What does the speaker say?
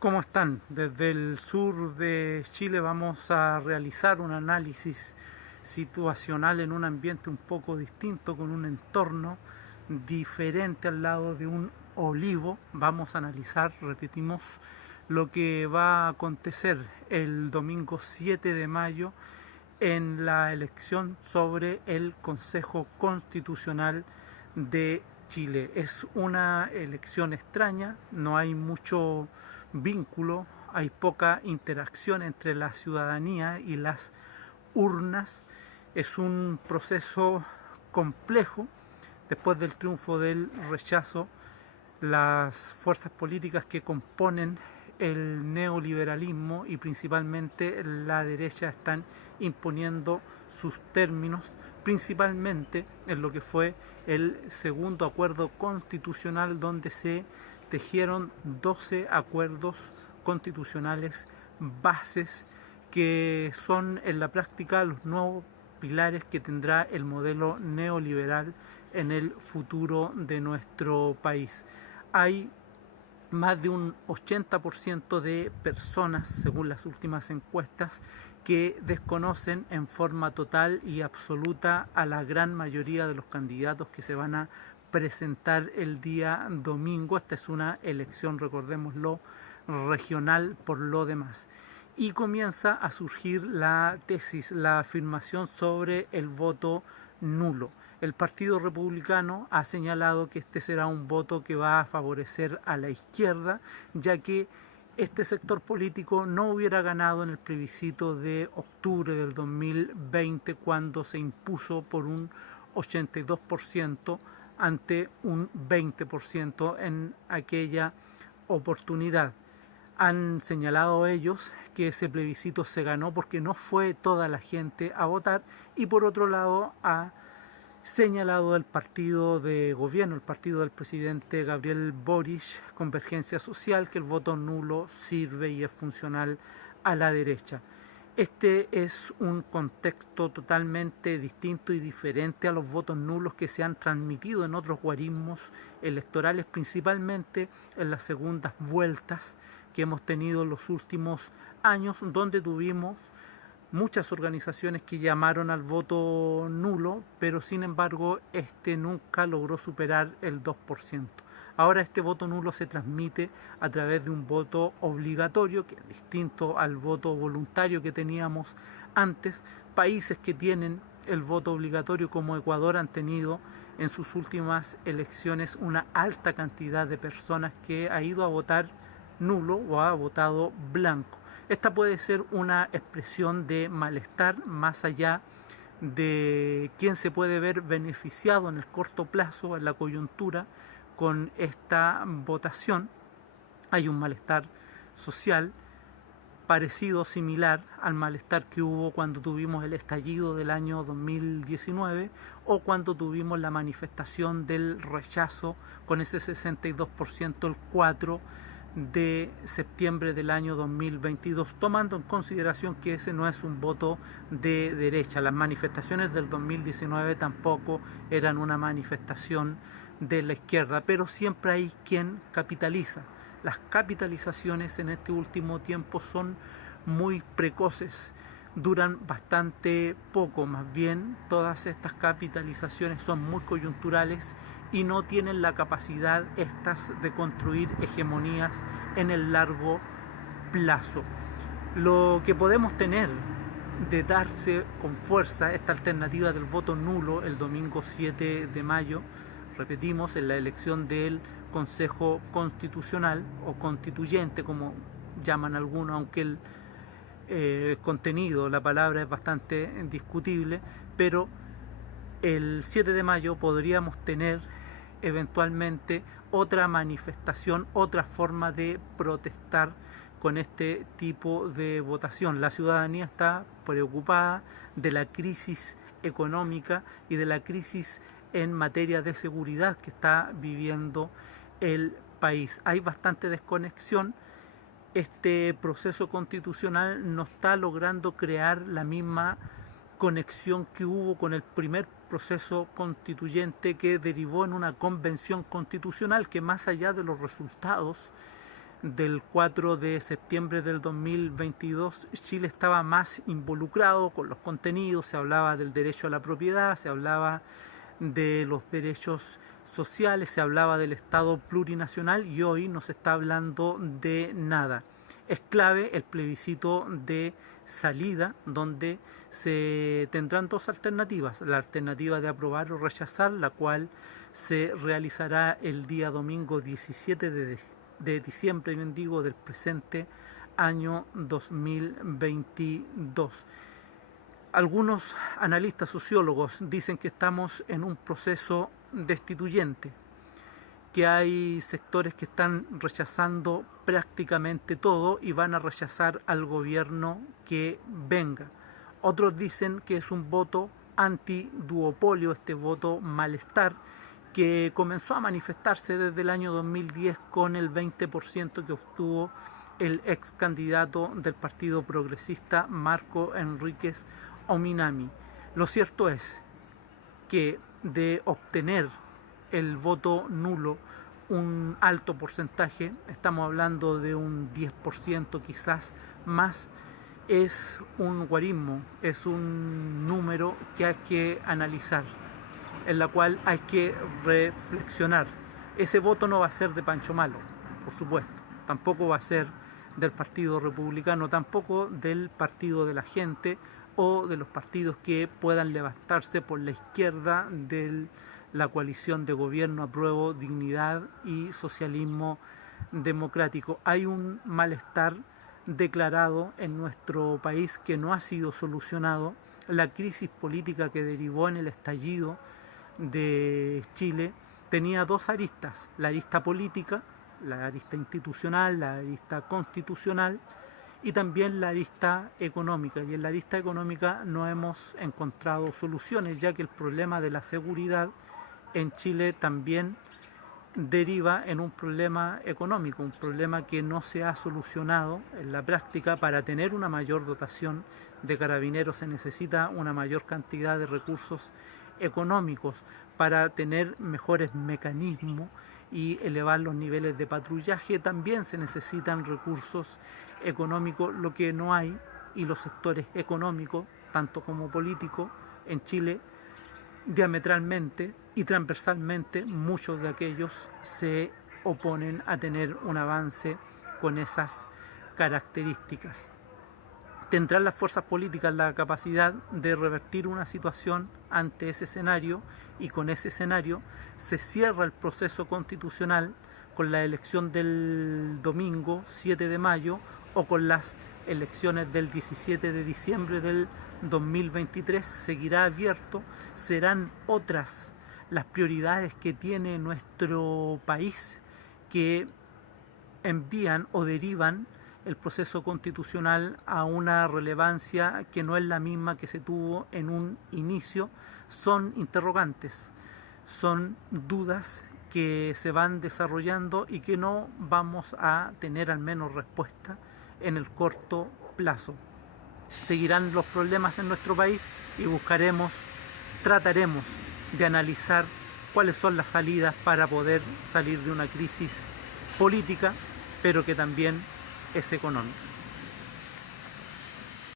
¿Cómo están? Desde el sur de Chile vamos a realizar un análisis situacional en un ambiente un poco distinto, con un entorno diferente al lado de un olivo. Vamos a analizar, repetimos, lo que va a acontecer el domingo 7 de mayo en la elección sobre el Consejo Constitucional de Chile. Es una elección extraña, no hay mucho vínculo, hay poca interacción entre la ciudadanía y las urnas. Es un proceso complejo. Después del triunfo del rechazo, las fuerzas políticas que componen el neoliberalismo y principalmente la derecha están imponiendo sus términos, principalmente en lo que fue el segundo acuerdo constitucional, donde se tejieron 12 acuerdos constitucionales bases que son en la práctica los nuevos pilares que tendrá el modelo neoliberal en el futuro de nuestro país. Hay más de un 80% de personas, según las últimas encuestas, que desconocen en forma total y absoluta a la gran mayoría de los candidatos que se van a presentar el día domingo. Esta es una elección, recordémoslo, regional por lo demás. Y comienza a surgir la tesis, la afirmación sobre el voto nulo. El Partido Republicano ha señalado que este será un voto que va a favorecer a la izquierda, ya que este sector político no hubiera ganado en el plebiscito de octubre del 2020, cuando se impuso por un 82% ante un 20% en aquella oportunidad. Han señalado ellos que ese plebiscito se ganó porque no fue toda la gente a votar, y por otro lado ha señalado el partido de gobierno, el partido del presidente Gabriel Boric, Convergencia Social, que el voto nulo sirve y es funcional a la derecha. Este es un contexto totalmente distinto y diferente a los votos nulos que se han transmitido en otros guarismos electorales, principalmente en las segundas vueltas que hemos tenido en los últimos años, donde tuvimos muchas organizaciones que llamaron al voto nulo, pero sin embargo este nunca logró superar el 2%. Ahora este voto nulo se transmite a través de un voto obligatorio, que es distinto al voto voluntario que teníamos antes. Países que tienen el voto obligatorio, como Ecuador, han tenido en sus últimas elecciones una alta cantidad de personas que ha ido a votar nulo o ha votado blanco. Esta puede ser una expresión de malestar más allá de quién se puede ver beneficiado en el corto plazo, en la coyuntura, con esta votación. Hay un malestar social parecido, similar al malestar que hubo cuando tuvimos el estallido del año 2019 o cuando tuvimos la manifestación del rechazo con ese 62% el 4 de septiembre del año 2022, tomando en consideración que ese no es un voto de derecha. Las manifestaciones del 2019 tampoco eran una manifestación de la izquierda, pero siempre hay quien capitaliza. Las capitalizaciones en este último tiempo son muy precoces, duran bastante poco, más bien todas estas capitalizaciones son muy coyunturales y no tienen la capacidad estas de construir hegemonías en el largo plazo. Lo que podemos tener de darse con fuerza esta alternativa del voto nulo el domingo 7 de mayo, repetimos, en la elección del Consejo Constitucional o Constituyente, como llaman algunos, aunque el contenido, la palabra es bastante discutible, pero el 7 de mayo podríamos tener eventualmente otra manifestación, otra forma de protestar con este tipo de votación. La ciudadanía está preocupada de la crisis económica y de la crisis en materia de seguridad que está viviendo el país. Hay bastante desconexión. Este proceso constitucional no está logrando crear la misma conexión que hubo con el primer proceso constituyente, que derivó en una convención constitucional que, más allá de los resultados, del 4 de septiembre del 2022, Chile estaba más involucrado con los contenidos, se hablaba del derecho a la propiedad, se hablaba de los derechos sociales, se hablaba del Estado plurinacional y hoy no se está hablando de nada. Es clave el plebiscito de salida, donde se tendrán dos alternativas: la alternativa de aprobar o rechazar, la cual se realizará el día domingo 17 de diciembre, bien digo, del presente año 2022. Algunos analistas sociólogos dicen que estamos en un proceso destituyente, que hay sectores que están rechazando prácticamente todo y van a rechazar al gobierno que venga. Otros dicen que es un voto antiduopolio, este voto malestar que comenzó a manifestarse desde el año 2010 con el 20% que obtuvo el ex candidato del Partido Progresista Marco Enríquez Ominami. Lo cierto es que de obtener el voto nulo un alto porcentaje, estamos hablando de un 10% quizás más, es un guarismo, es un número que hay que analizar, en la cual hay que reflexionar. Ese voto no va a ser de Pancho Malo, por supuesto, tampoco va a ser del Partido Republicano, tampoco del Partido de la Gente o de los partidos que puedan levantarse por la izquierda de la coalición de gobierno Apruebo, Dignidad y Socialismo Democrático. Hay un malestar declarado en nuestro país que no ha sido solucionado. La crisis política que derivó en el estallido de Chile tenía dos aristas: la arista política, la arista institucional, la arista constitucional, y también la arista económica. Y en la arista económica no hemos encontrado soluciones, ya que el problema de la seguridad en Chile también deriva en un problema económico, un problema que no se ha solucionado en la práctica. Para tener una mayor dotación de carabineros se necesita una mayor cantidad de recursos económicos. Para tener mejores mecanismos y elevar los niveles de patrullaje también se necesitan recursos económicos, lo que no hay, y los sectores económicos, tanto como políticos, en Chile diametralmente y transversalmente, muchos de aquellos se oponen a tener un avance con esas características. ¿Tendrán las fuerzas políticas la capacidad de revertir una situación ante ese escenario? Y con ese escenario se cierra el proceso constitucional con la elección del domingo 7 de mayo o con las elecciones del 17 de diciembre del 2023. Seguirá abierto, serán otras las prioridades que tiene nuestro país que envían o derivan el proceso constitucional a una relevancia que no es la misma que se tuvo en un inicio. Son interrogantes, son dudas que se van desarrollando y que no vamos a tener al menos respuesta en el corto plazo. Seguirán los problemas en nuestro país y trataremos de analizar cuáles son las salidas para poder salir de una crisis política, pero que también es económica.